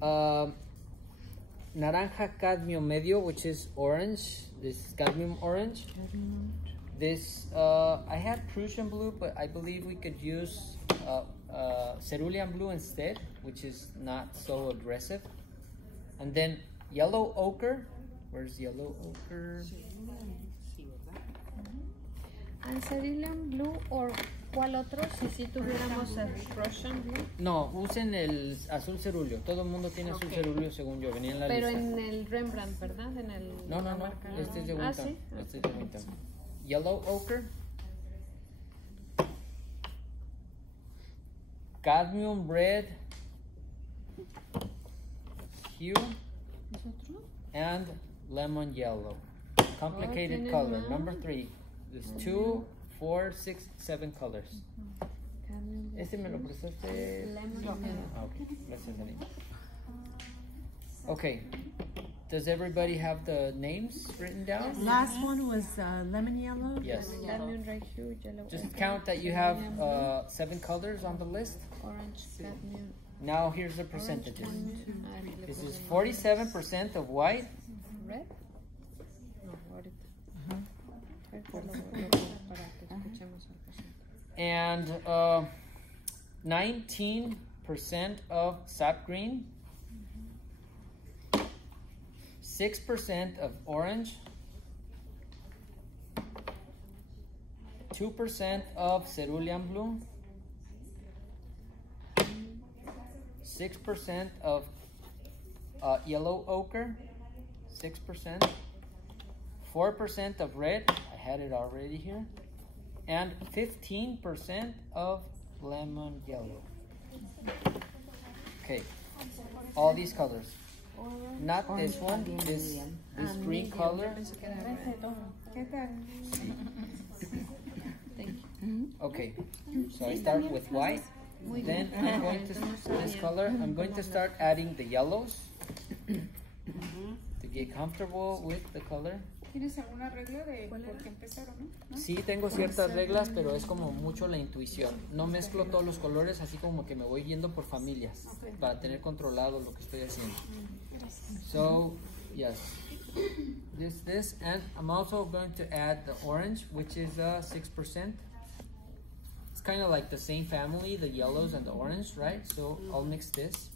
naranja cadmio medio, which is orange. This is cadmium orange. This, I had Prussian blue, but I believe we could use cerulean blue instead, which is not so aggressive. And then yellow ochre. Where's yellow ochre? And cerulean blue or ¿cuál otro? Si tuviéramos el Russian blue. No, usen el azul cerúleo. Todo el mundo tiene azul cerúleo según yo. Venía en la Pero lista. en el Rembrandt, ¿verdad? En el, No. Este es de Winton. ¿sí? Este es de Winton. Yellow ochre. Cadmium red hue. And lemon yellow. Complicated color. Number 3. There's 2, 4, 6, 7 colors. Este me lo prestaste. Okay, gracias, Dani. Okay. Does everybody have the names written down? Last one was lemon yellow. Yes. Lemon red hue, yellow. Just count that you have 7 colors on the list. Orange, cadmium. Now here's the percentages. This is 47% of white. Red? No, ahorita. And 19% of sap green. 6% of orange. 2% of cerulean blue. 6% of yellow ochre. 6%. 4% of red. I had it already here. And 15% of lemon yellow. Okay. All these colors. Not this one. This green color. Okay. So I start with white. Then I'm going to this color. I'm going to start adding the yellows to get comfortable with the color. ¿Tienes alguna regla de por qué empezaron, no? Sí, tengo ciertas reglas, pero es como mucho la intuición. No mezclo todos los colores, así como que me voy yendo por familias para tener controlado lo que estoy haciendo. So, yes, this, and I'm also going to add the orange, which is 6%. It's kind of like the same family, the yellows and the orange, right? So I'll mix this.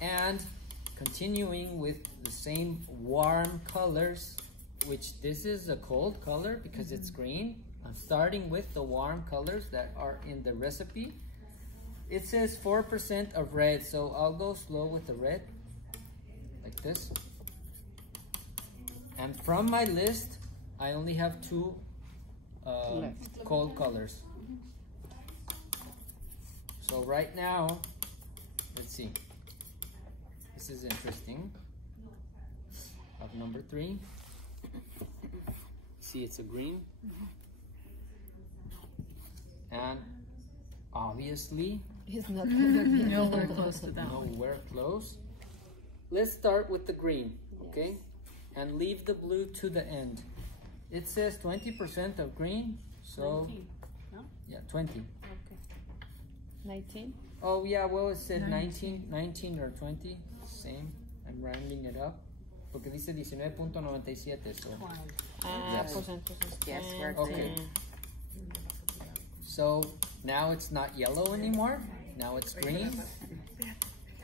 And continuing with the same warm colors, which this is a cold color because it's green. I'm starting with the warm colors that are in the recipe. It says 4% of red, so I'll go slow with the red, like this. And from my list, I only have 2 cold colors. So right now, let's see. This is interesting. Of number 3. See, it's a green. And obviously, it's not gonna be nowhere close to that. Nowhere close. Let's start with the green, okay? And leave the blue to the end. It says 20% of green, so 19, no? Yeah, 20. Okay. 19? Oh yeah, well it said 19 or 20, same. I'm rounding it up. Porque dice 19.97, so. Yes. Pues entonces. Yes, we're Okay. So now it's not yellow anymore. Now it's green.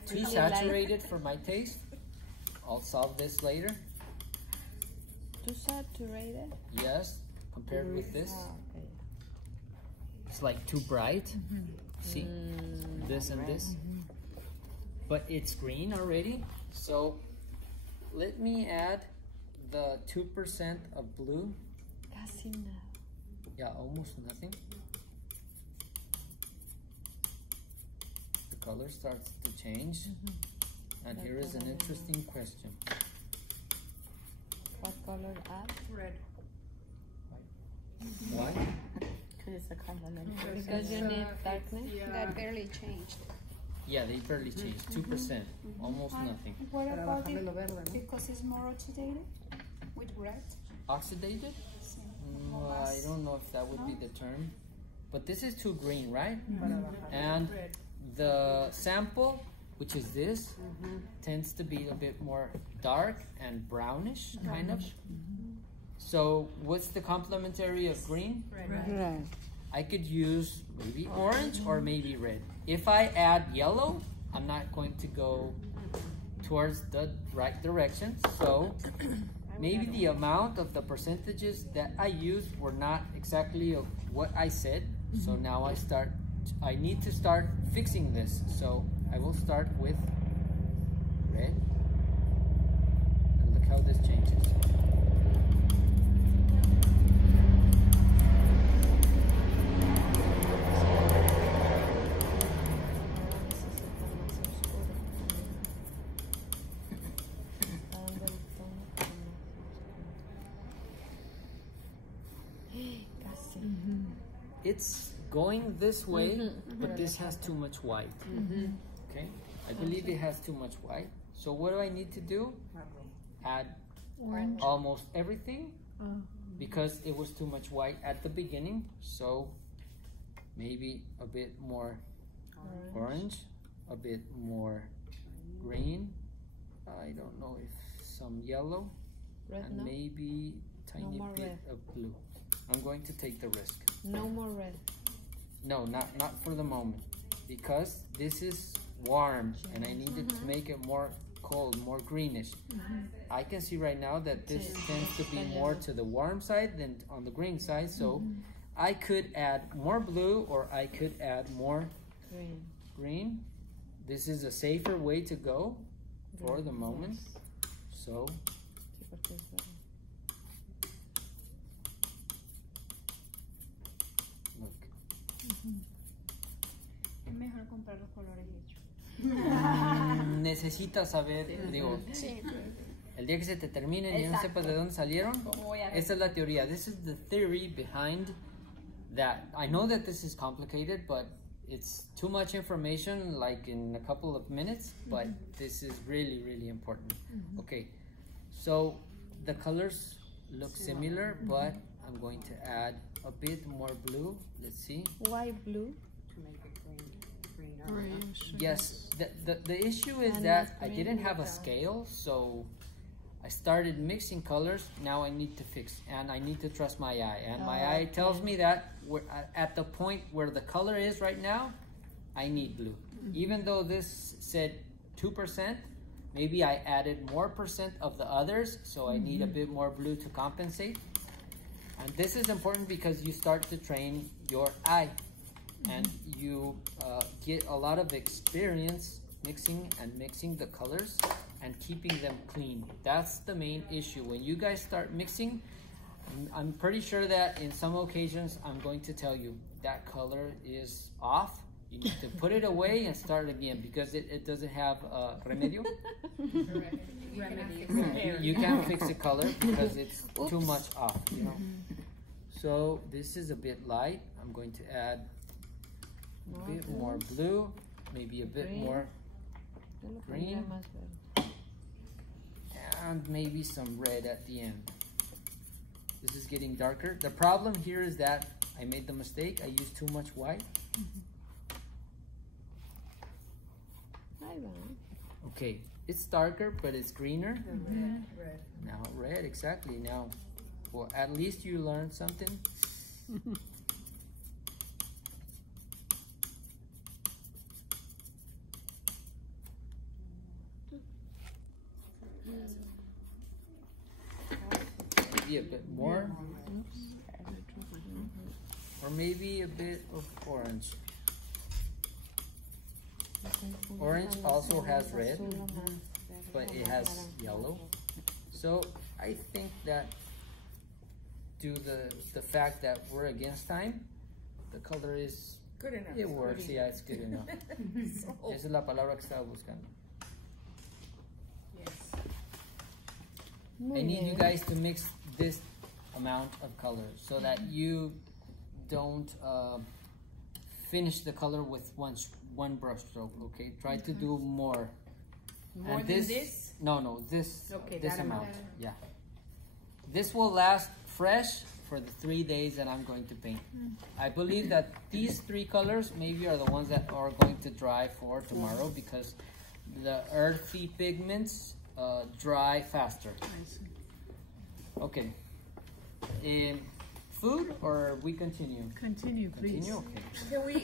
Too saturated for my taste. I'll solve this later. Too saturated? Yes, compared with this. It's like too bright. See, this and this. But it's green already. So let me add the 2% of blue. Casi nada. Yeah, almost nothing. The color starts to change. And here is an interesting question. What color add? Red. Why? Because it's a compliment. Because you need darkness? That barely changed. Yeah, they barely changed. 2%. Almost nothing. What about it? Because it's more oxidated with red? Oxidated? I don't know if that would be the term. but this is too green, right? And the sample, which is this, tends to be a bit more dark and brownish, kind of. So what's the complementary of green? Red. I could use maybe orange or maybe red. If I add yellow, I'm not going to go towards the right direction. So maybe the amount of the percentages that I used were not exactly of what I said. So now I need to start fixing this. So I will start with red. And look how this changes. It's going this way, but this has too much white. Okay, I believe it has too much white. So what do I need to do? Add almost everything because it was too much white at the beginning. So maybe a bit more orange, a bit more green. I don't know if some yellow, Red, and no? maybe tiny more bit red. of blue. I'm going to take the risk. No more red. No, not for the moment, because this is warm and I needed to make it more cold, more greenish. I can see right now that this tends to be more to the warm side than on the green side, so I could add more blue or I could add more green. This is a safer way to go for the moment. So look. Es mejor comprar los colores hechos. Necesitas saber, digo, el día que se te termine y no sepas de dónde salieron, esta es la teoría. This is the theory behind that. I know that this is complicated, but it's too much information, like in a couple of minutes, but this is really, really important. Okay, so the colors look similar, but I'm going to add a bit more blue. Let's see. Why blue? To make it green. Yes, the issue is And that that's I green didn't have a without. scale, so I started mixing colors. Now I need to fix, and I need to trust my eye. And my eye tells me that at the point where the color is right now, I need blue. Even though this said 2%, maybe I added more percent of the others, so I need a bit more blue to compensate. And this is important because you start to train your eye. And you get a lot of experience mixing the colors and keeping them clean. That's the main issue. When you guys start mixing, I'm pretty sure that in some occasions I'm going to tell you that color is off. You need to put it away and start again because it doesn't have remedio. You can't fix the color because it's too much off, you know. So this is a bit light. I'm going to add a bit more blue, maybe a bit more green, and maybe some red at the end. This is getting darker. The problem here is that I made the mistake. I used too much white. Okay, it's darker, but it's greener. Red. Now red, exactly. Now, well, at least you learned something. Maybe a bit more, or maybe a bit of orange. Orange also has red, but it has yellow. So I think that due to the fact that we're against time, the color is Good enough. it works. Yeah, it's good enough. Esa es la palabra que estaba buscando. Yes. I need you guys to mix this amount of color so that you don't finish the color with one brush stroke. Okay, try to do more. More And than this? No, this Okay, this that amount. amount. Yeah, this will last fresh for the 3 days that I'm going to paint. I believe that these 3 colors maybe are the ones that are going to dry for tomorrow because the earthy pigments dry faster. I see. Okay. Food or we continue? Continue, please. Continue, okay. Can we